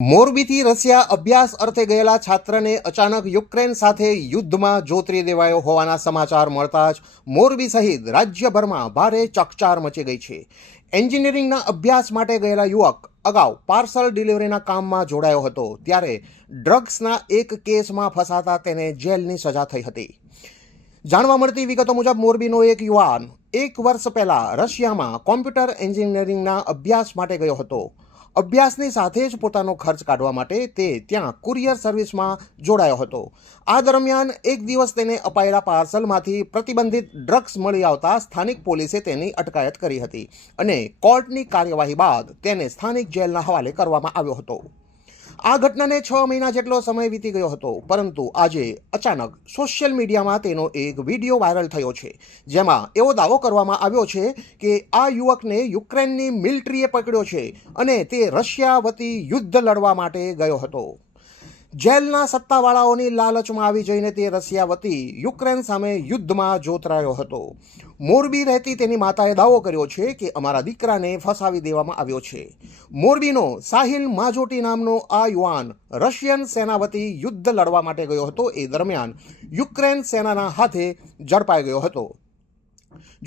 મોરબીથી Russia અભ્યાસ અર્થે ગયેલા છાત્રને અચાનક યુક્રેન સાથે યુદ્ધમાં જોતરી દેવાયો હોવાના સમાચાર મળતા જ મોરબી સહિત રાજ્યભરમાં ભારે ચકચાર મચી ગઈ છે. એન્જિનિયરિંગના અભ્યાસ માટે ગયેલા યુવક અગાઉ પાર્સલ ડિલિવરીના કામમાં જોડાયો હતો, ત્યારે ડ્રગ્સના એક કેસમાં ફસાતા તેને જેલની સજા થઈ હતી. જાણવા મળતી વિગતો મુજબ મોરબીનો એક યુવાન 1 વર્ષ પહેલા રશિયામાં કોમ્પ્યુટર એન્જિનિયરિંગના અભ્યાસ માટે ગયો હતો. અભ્યાસની સાથે જ પોતાનો ખર્ચ કાઢવા માટે તે ત્યાં કુરિયર સર્વિસમાં જોડાયો હતો. આ દરમિયાન એક દિવસ તેને અપાયેલા પાર્સલમાંથી પ્રતિબંધિત ડ્રગ્સ મળી આવતા સ્થાનિક પોલીસે તેની અટકાયત કરી હતી અને કોર્ટની કાર્યવાહી બાદ તેને સ્થાનિક જેલના હવાલે કરવામાં આવ્યો હતો. આ ઘટનાને 6 મહિના જેટલો સમય વીતી ગયો હતો, પરંતુ આજે અચાનક સોશિયલ મીડિયામાં તેનો એક વિડીયો વાયરલ થયો છે, જેમાં એવો દાવો કરવામાં આવ્યો છે કે આ યુવકને યુક્રેનની મિલિટરીએ પકડ્યો છે અને તે રશિયા વતી યુદ્ધ લડવા માટે ગયો હતો. જેલના સત્તાવાળાઓની લાલચમાં આવી જઈને તે રશિયા વતી યુક્રેન સામે યુદ્ધમાં જોતરાયો હતો. મોરબી રહેતી તેની માતાએ દાવો કર્યો છે કે અમારા દીકરાને ફસાવી દેવામાં આવ્યો છે. મોરબીનો સાહિલ માજોટી નામનો આ યુવાન રશિયન સેના વતી યુદ્ધ લડવા માટે ગયો હતો. એ દરમિયાન યુક્રેન સેનાના હાથે ઝડપાઈ ગયો હતો.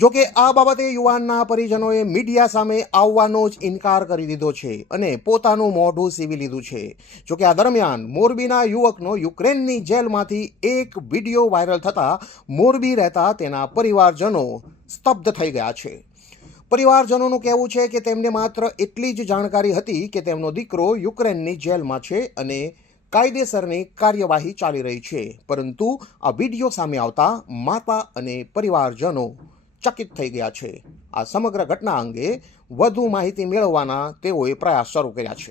જોકે આ બાબતે યુવાનના પરિજનોએ મીડિયા સામે આવવાનો જ ઇનકાર કરી દીધો છે અને પોતાનું મોઢું સીવી લીધું છે. જોકે આ દરમિયાન મોરબીના યુવકનો યુક્રેનની જેલમાંથી એક વિડીયો વાયરલ થતાં મોરબી રહેતા તેના પરિવારજનો સ્તબ્ધ થઈ ગયા છે. પરિવારજનોનું કહેવું છે કે તેમને માત્ર એટલી જ જાણકારી હતી કે તેમનો દીકરો યુક્રેનની જેલમાં છે અને કાયદેસરની કાર્યવાહી ચાલી રહી છે, પરંતુ આ વિડીયો સામે આવતા માતા અને પરિવારજનો ચકિત થઈ ગયા છે. આ સમગ્ર ઘટના અંગે વધુ માહિતી મેળવવાના તેઓએ પ્રયાસ શરૂ કર્યા છે.